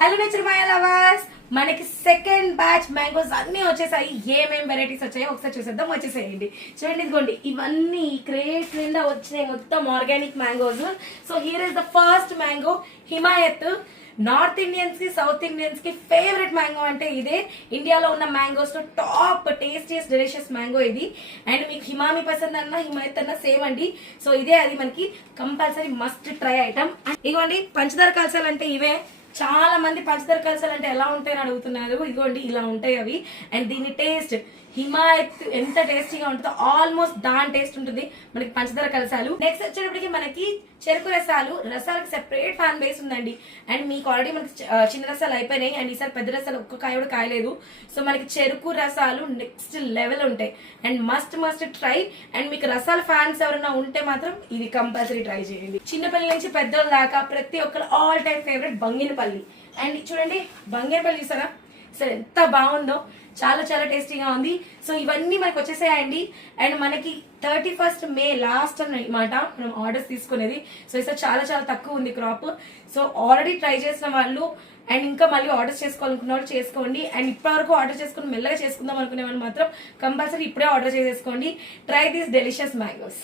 Hello nature మాయ lovers, మనకి second batch mangoes అన్ని వచ్చేసాయి. ఏమేం వెరైటీస్ వచ్చాయో ఒకసారి చూసేద్దాం. వచ్చేసేయండి. చూడండి, ఇదిగోండి, ఇవన్నీ క్రేట్ నిండా వచ్చినాయి, మొత్తం organic mangoes. So here is the first mango, Himayat. North Indians కి, సౌత్ ఇండియన్స్ కి ఫేవరెట్ మ్యాంగో అంటే ఇదే. ఇండియాలో ఉన్న మ్యాంగోస్ లో టాప్ టేస్టియస్ట్ డెలిషియస్ మ్యాంగో ఇది. అండ్ మీకు హిమామి పసంద్ అన్న, హిమాయత్ అన్న సేమ్ అండి. సో ఇదే అది మనకి కంపల్సరీ మస్ట్ ట్రై ఐటమ్. ఇదిగోండి, పంచదార కలసాలు అంటే ఇవే. చాలా మంది పంచదార కలసాలు అంటే ఎలా ఉంటాయని అడుగుతున్నారు. ఇదిగోండి, ఇలా ఉంటాయి అవి. అండ్ దీని టేస్ట్ హిమాయత్ ఎంత టేస్టీగా ఉంటుందో ఆల్మోస్ట్ దాని టేస్ట్ ఉంటుంది మనకి పంచదార కలసాలు. నెక్స్ట్ వచ్చేటప్పటికి మనకి చెరుకు రసాలు. రసాలకు సెపరేట్ ఫ్యాన్ బేస్ ఉందండి. అండ్ మీకు ఆల్రెడీ మనకి చిన్న రసాలు అయిపోయినాయి, అండ్ ఈసారి పెద్ద రసాలు ఒక్క కాయ కూడా కాయలేదు. సో మనకి చెరుకు రసాలు నెక్స్ట్ లెవెల్ ఉంటాయి అండ్ మస్ట్ ట్రై. అండ్ మీకు రసాల ఫ్యాన్స్ ఎవరైనా ఉంటే మాత్రం ఇది కంపల్సరీ ట్రై చేయండి. చిన్నపిల్లల నుంచి పెద్దోళ్ళ దాకా ప్రతి ఒక్కరు all time favourite Banganapalli. And చూడండి, బంగినపల్లి చూసారా, సరే ఎంత బాగుందో, చాలా చాలా టేస్టీగా ఉంది. సో ఇవన్నీ మనకు వచ్చేసాయండి. అండ్ మనకి 31st May లాస్ట్ అన్నమాట మనం ఆర్డర్స్ తీసుకునేది. సో ఈసారి చాలా చాలా తక్కువ ఉంది క్రాప్. సో ఆల్రెడీ ట్రై చేసిన వాళ్ళు అండ్ ఇంకా మళ్ళీ ఆర్డర్స్ చేసుకోవాలనుకున్న వాళ్ళు చేసుకోండి. అండ్ ఇప్పటివరకు ఆర్డర్ చేసుకుని మెల్లగా చేసుకుందాం అనుకునే వాళ్ళు మాత్రం కంపల్సరీ ఇప్పుడే ఆర్డర్ చేసేసుకోండి. Try these delicious mangoes.